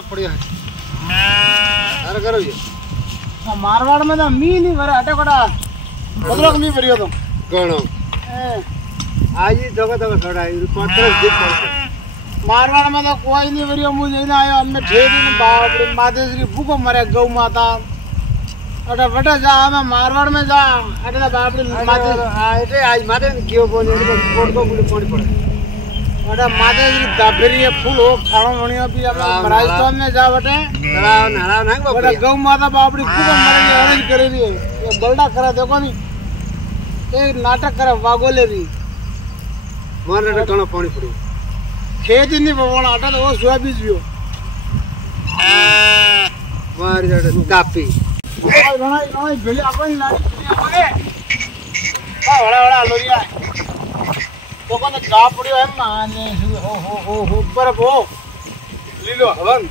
पड़ियो है अरे करो ये मारवाड़ में तो मी नहीं भरे हटे कोटा बदलक मी भरियो तो कोणो आज ही जगह जगह खड़ा है पत्थर दिख पड़ते मारवाड़ में तो कोई नहीं भरियो मुझे ना आयो हमने 6 दिन बाप रे मातेश्री भूखो मरे गौ माता अटे बटे जा मैं मारवाड़ में जा अटे बाप रे माते अटे आज माते क्यों बोले कोट को पूरी पड़ी पड़े अटे मातेश्री दाबरी है फूल हो खाणो मणियो भी अपना राजस्थान में जा बटे नाला ना बटे गौ माता बाप रे भूखो मरे ऑरेंज करे रही है ये बलडा करा देखो नी एक नाटक करे वागोले रही मन रे कणो पानी पड़ी खेत नहीं बवण आटा तो वो सोया बीज बियो मार जड़े कापी ओए ओए भेली अपन लाड़ी ओए बड़ा बड़ा लोरिया तो कोन जा पड़ियो है माने हो बरफ हो लीलो हवन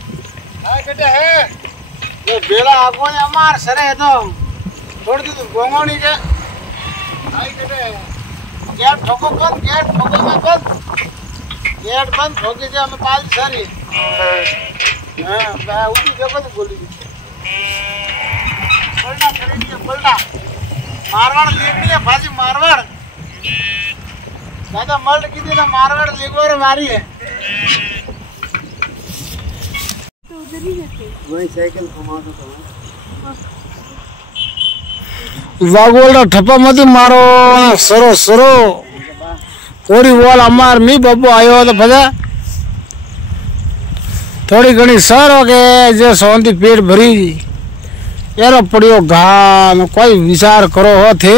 हां कटे है ये बेला आगो ने अमार सरे तो छोड़ दी तू गोंगोनी के हाय कटे गेट ठोको बंद गेट ठोको में बंद गेट बंद ठोके जे हमें पाल सारी हां मैं उठी देखो तो बोली पलटा करेंगे पलटा मारवाड़ लेकड़ी है भाजी मारवाड़ दादा मल्ट की थी ना मारवाड़ लेगोर मारी है तो उधर ही रहते वही साइकिल घुमा दो तो वागोला ठप्पा मती मारो सरो सरो थोड़ी बोल अमार मी बब्बू आयो तो फजा थोड़ी घनी सर हो के जे सोंती पेट भरी यार पड़ियो घा कोई विचार करो हो थे